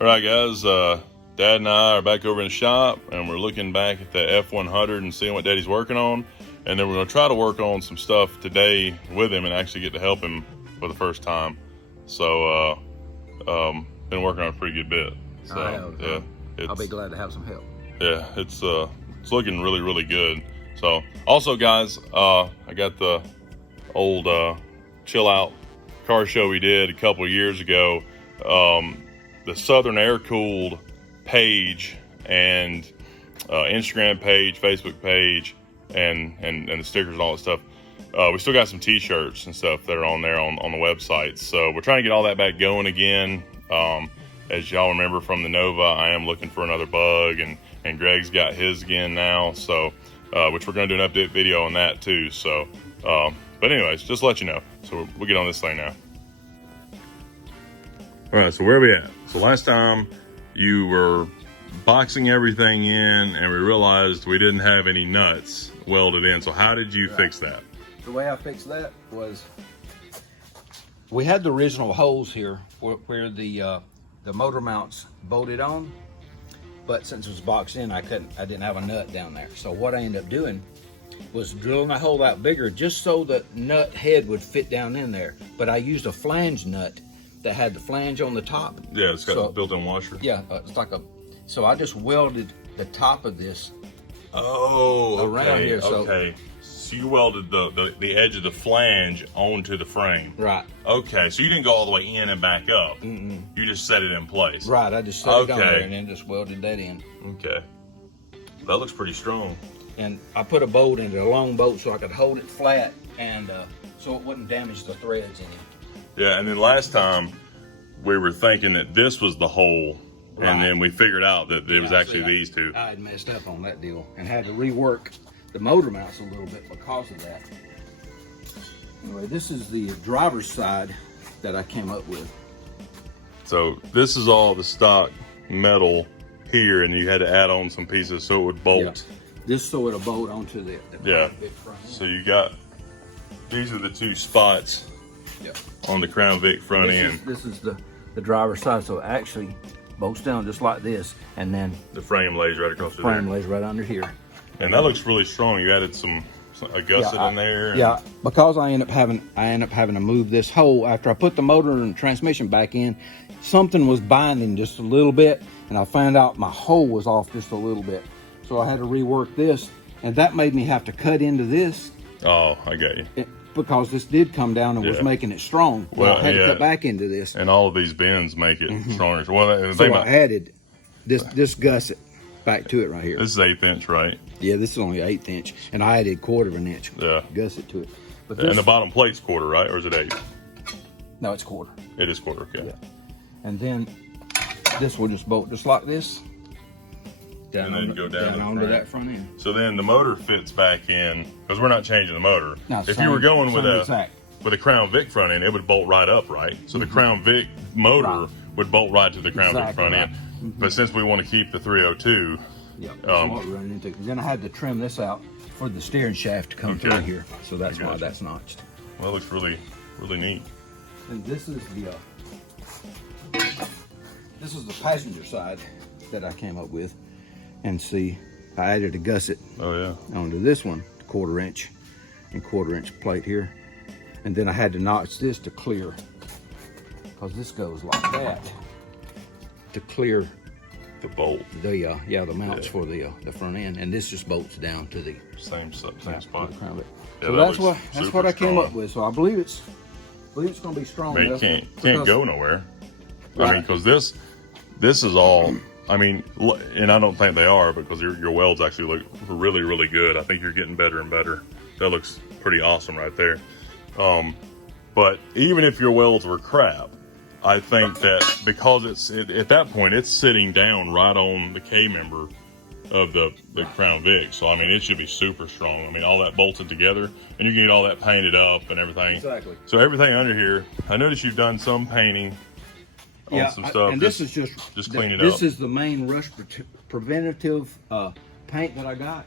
All right, guys, Dad and I are back over in the shop, and we're looking back at the F100 and seeing what Daddy's working on. And then we're going to try to work on some stuff today with him and actually get to help him for the first time. So, been working on a pretty good bit. So, yeah, I'll be glad to have some help. Yeah, it's looking really, really good. So, also, guys, I got the old chill out car show we did a couple of years ago. The Southern Air Cooled page and Instagram page, Facebook page, and the stickers and all that stuff. We still got some t-shirts and stuff that are on there on the website. So we're trying to get all that back going again. As y'all remember from the Nova, I am looking for another bug, and Greg's got his again now. So, which we're going to do an update video on that too. So, but anyways, just to let you know. So we'll get on this thing now. All right, so where are we at? So last time you were boxing everything in and we realized we didn't have any nuts welded in. So how did you fix that? The way I fixed that was we had the original holes here where the motor mounts bolted on, but since it was boxed in, I didn't have a nut down there. So what I ended up doing was drilling a hole out bigger just so the nut head would fit down in there. But I used a flange nut that had the flange on the top. Yeah, it's got a built-in washer. Yeah, it's like so I just welded the top of this around here. So you welded the edge of the flange onto the frame. Right. Okay, so you didn't go all the way in and back up. Mm-mm. You just set it in place. Right, I just set it on there and then just welded that in. Okay. That looks pretty strong. And I put a bolt in it, a long bolt, so I could hold it flat and so it wouldn't damage the threads in it. Yeah, and then last time we were thinking that this was the hole, and then we figured out that it was actually these two. I had messed up on that deal and had to rework the motor mounts a little bit because of that. Anyway, this is the driver's side that I came up with. So this is all the stock metal here, and you had to add on some pieces so it would bolt. Yeah. This so it'll bolt onto the Crown Vic front end. So you got, these are the two spots on the Crown Vic front end. This is the driver's side, so it actually bolts down just like this, and then the frame lays right across the frame lays right under here. And that looks really strong. You added a gusset in there. Yeah, because I end up having to move this hole after I put the motor and transmission back in. Something was binding just a little bit, and I found out my hole was off just a little bit. So I had to rework this, and that made me have to cut into this. Oh, I got you. Because this did come down and was making it strong. Well, I had to cut back into this. And all of these bends make it stronger. Well, so I added this gusset back to it right here. This is 1/8 inch, right? Yeah, this is only 1/8 inch, and I added 1/4 inch gusset to it. But and the bottom plate's 1/4, right? Or is it 1/8? No, it's 1/4. It is 1/4, okay. Yeah. And then this will just bolt just like this. Down onto that front end. So then the motor fits back in, because we're not changing the motor. No, if you were going with a Crown Vic front end, it would bolt right up, right? So the Crown Vic motor would bolt right to the Crown Vic front end. But since we want to keep the 302, that's what we're running into. Then I had to trim this out for the steering shaft to come through here. So that's why that's notched. Well, it looks really, really neat. And this is the passenger side that I came up with. And see, I added a gusset onto this one, 1/4 inch and 1/4 inch plate here. And then I had to notch this to clear, because this goes like that to clear the bolt. The mounts for the front end, and this just bolts down to the same spot. So that's what I came up with. So I believe it's going to be strong. But it can't go nowhere. I mean, because this is all. I mean, and I don't think they are, because your welds actually look really, really good. I think you're getting better and better. That looks pretty awesome right there. But even if your welds were crap, I think that because at that point, it's sitting down right on the K-member of the Crown Vic. So, I mean, it should be super strong. I mean, all that bolted together, and you can get all that painted up and everything. Exactly. So everything under here, I noticed you've done some painting on some stuff. And this is just clean it up. This is the main rust preventative paint that I got.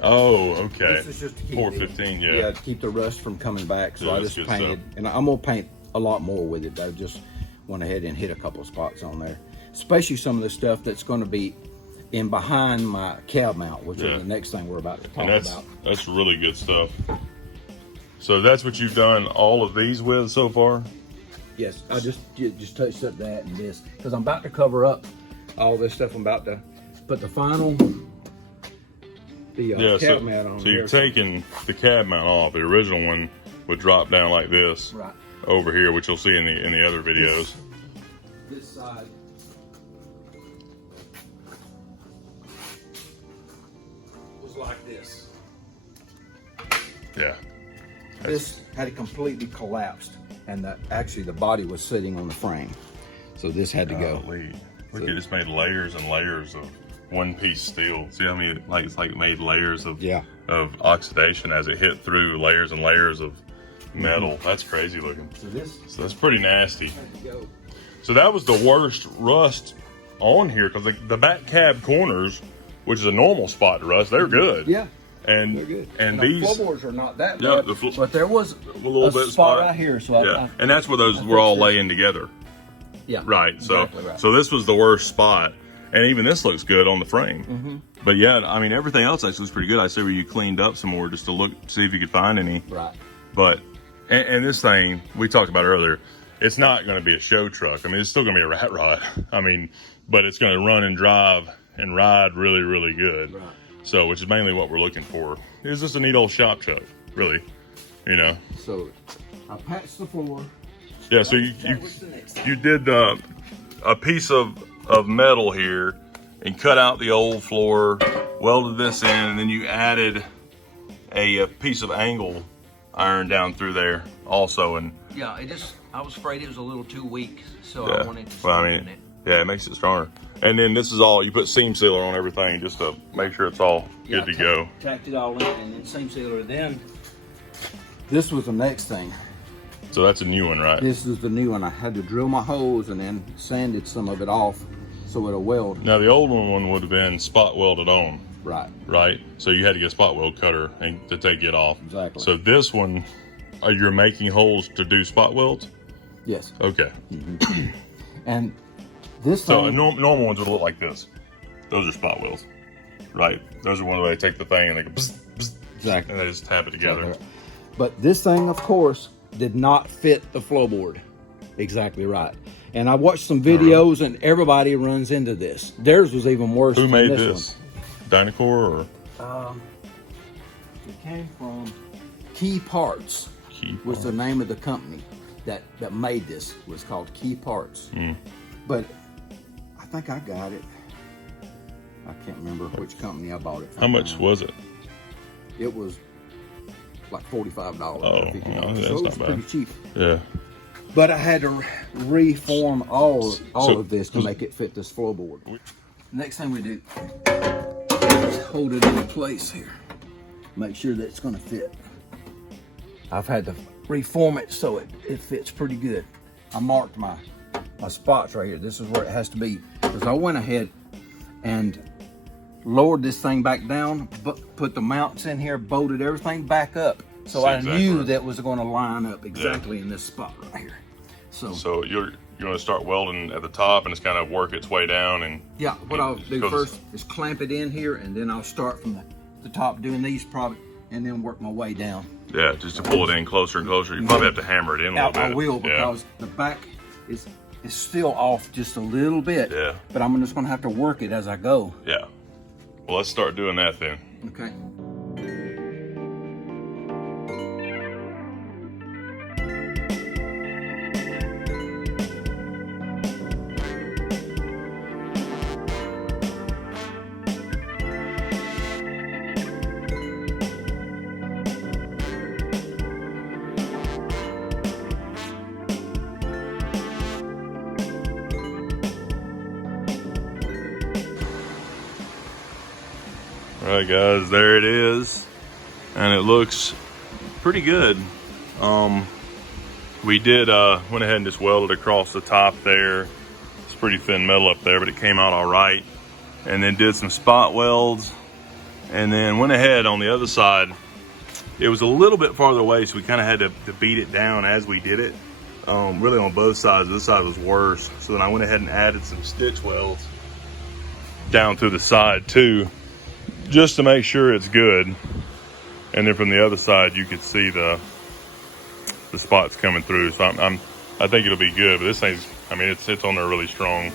Oh, okay. This is just to keep 415, to keep the rust from coming back. So I just painted, and I'm gonna paint a lot more with it. went ahead and hit a couple of spots on there, especially some of the stuff that's going to be in behind my cab mount, which is the next thing we're about to talk about. That's really good stuff. So that's what you've done all of these with so far? Yes, I just touched up that and this because I'm about to cover up all this stuff. I'm about to put the final cab mount on. So you've taken the cab mount off. The original one would drop down like this over here, which you'll see in the other videos. This side was like this. Yeah. This had completely collapsed, and actually the body was sitting on the frame, so this had to go. Look, it just made layers and layers of one-piece steel. See how many? It's like it made layers of oxidation as it hit through layers and layers of metal. That's crazy looking. So that's pretty nasty. So that was the worst rust on here because the back cab corners, which is a normal spot to rust, they're good. Yeah. And they're good. And the these floorboards are not that bad, but there was a little bit spot right here. So and that's where those were all laying together. Yeah. Right. So exactly right. So this was the worst spot, and even this looks good on the frame. But yeah, I mean everything else actually was pretty good. I see where you cleaned up some more just to see if you could find any. Right. But and this thing we talked about earlier, it's not going to be a show truck. I mean, it's still going to be a rat rod. I mean, but it's going to run and drive and ride really, really good. Right. So, which is mainly what we're looking for. Is this a neat old shop truck, really? You know. So, I patched the floor. Yeah. So you did a piece of metal here and cut out the old floor, welded this in, and then you added a piece of angle iron down through there also. And yeah, I was afraid it was a little too weak, so I wanted to strengthen it. Yeah, it makes it stronger. And then this is all, you put seam sealer on everything just to make sure it's all good to go. Tacked it all in and then seam sealer. Then this was the next thing. So that's a new one, right? This is the new one. I had to drill my holes and then sanded some of it off so it'll weld. Now the old one would have been spot welded on. Right. Right? So you had to get a spot weld cutter to take it off. Exactly. So this one, you're making holes to do spot welds? Yes. Okay. And this so normal ones would look like this. Those are spot welds, right? Those are one where they take the thing and they go bzz, bzz, exactly, and they just tap it together. Exactly. But this thing, of course, did not fit the floorboard exactly right. And I watched some videos, and everybody runs into this. Theirs was even worse. Who made than this? Dynacore or? It came from Key Parts. Was the name of the company that made this. Was called Key Parts. But I think I got it. I can't remember which company I bought it from. How much was it? It was like $45 or $50. That's so it was not bad. pretty cheap. Yeah. But I had to reform all of this to make it fit this floorboard. Next thing we do is hold it in place here. Make sure that it's going to fit. I've had to reform it so it fits pretty good. I marked my spots right here. This is where it has to be, because I went ahead and lowered this thing back down, but put the mounts in here, bolted everything back up, so I knew that was going to line up exactly in this spot right here. So you're going to start welding at the top and it's kind of work its way down. And yeah, what I'll do first is clamp it in here, and then I'll start from the top doing these probably, and then work my way down. Yeah, just to pull it in closer and closer. You probably have to hammer it in a little bit. I will, because the back is still off just a little bit. Yeah. But I'm just going to have to work it as I go. Yeah. Well, let's start doing that then. Okay. All right, guys, there it is, and it looks pretty good. We did went ahead and just welded across the top there. It's pretty thin metal up there, but it came out all right. And then did some spot welds, and then went ahead on the other side. It was a little bit farther away, so we kind of had to beat it down as we did it. really on both sides. This side was worse. So then I went ahead and added some stitch welds down through the side too, just to make sure it's good. And then from the other side, you could see the spots coming through. So I think it'll be good. But this thing's, I mean, it's on there really strong.